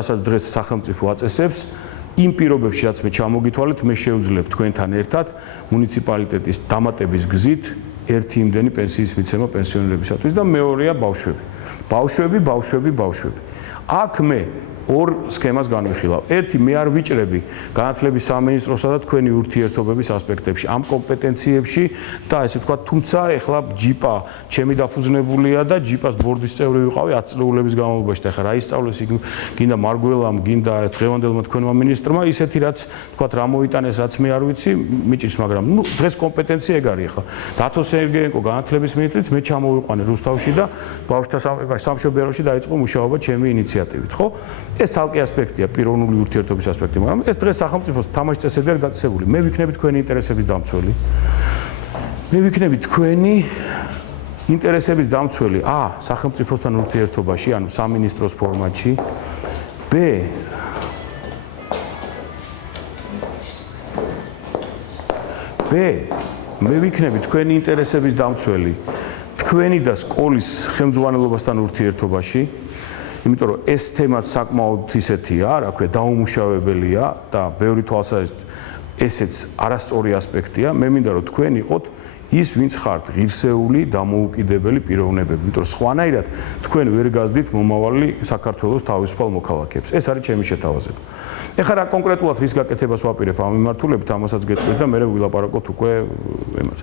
რასაც დღეს სახელმწიფო აწესებს, იმ პირობებში, რაც მე ჩამოგითვალეთ, მე შევძლებ თქვენთან ერთად მუნიციპალიტეტის დამატების გზით ერთი იმდენი პენსიის მიცემა პენსიონერებისათვის და მეორეა ბავშვები. ბავშვები. აქ მე ორ სქემას განვიხილავ. ერთი მე არ ვიჭრები განათლების სამინისტროსა და თქვენი ურთიერთობების ასპექტებში, ამ კომპეტენციებში და ესე ვთქვათ, თუმცა ეხლა ჯიპა ჩემი დაფუძნებულია და ჯიპას ბორდის წევრი ვიყავი 10 წლების განმავლობაში და ეხლა რა ისწავლეს გინდა მარგველამ, გინდა დღევანდელმა თქვენმა მინისტრმა, ისეთი რაც ვთქვათ რა მოიტანესაც მე არ ვიცი, მიჭირს, მაგრამ დღეს კომპეტენცია ეგ არის ეხლა. დათო სერგეენკო განათლების მინისტრიც მე ჩამოვიყვანე რუსთავში და ბავშვთა სამშობლოში დაიწყო მუშაობა ჩემი ინიციატივით, ხო? ეს ცალკე ასპექტია, პიროვნული ურთიერთობის ასპექტი, მაგრამ ეს დღეს სახელმწიფოს თამაშის წესები არის გაწესებული. მე ვიქნები თქვენი ინტერესების დამცველი. მე ვიქნები თქვენი ინტერესების დამცველი სახელმწიფოსთან ურთიერთობაში, ანუ სამინისტროს ფორმატში. მე ვიქნები თქვენი ინტერესების დამცველი თქვენი და სკოლის ხელმძღვანელობასთან ურთიერთობაში. იმიტომ რომ ეს თემაც საკმაოდ ისეთია, რა ქვია, დაუმუშავებელია და ბევრი თვალსაზრისით ესეც არასწორი ასპექტია. მე მინდა რომ თქვენ იყოთ ის, ვინც ხართ ღირსეული, დამოუკიდებელი პიროვნებები. იმიტომ რომ სხვანაირად თქვენ ვერ გაზდით მომავალი საქართველოს თავისუფალ მოქალაქეებს. ეს არის ჩემი შეთავაზება. ეხლა რა კონკრეტულად რის გაკეთებას ვაპირებ ამ მიმართულებით, ამასაც გეტყვით და მე ვილაპარაკოთ უკვე იმას.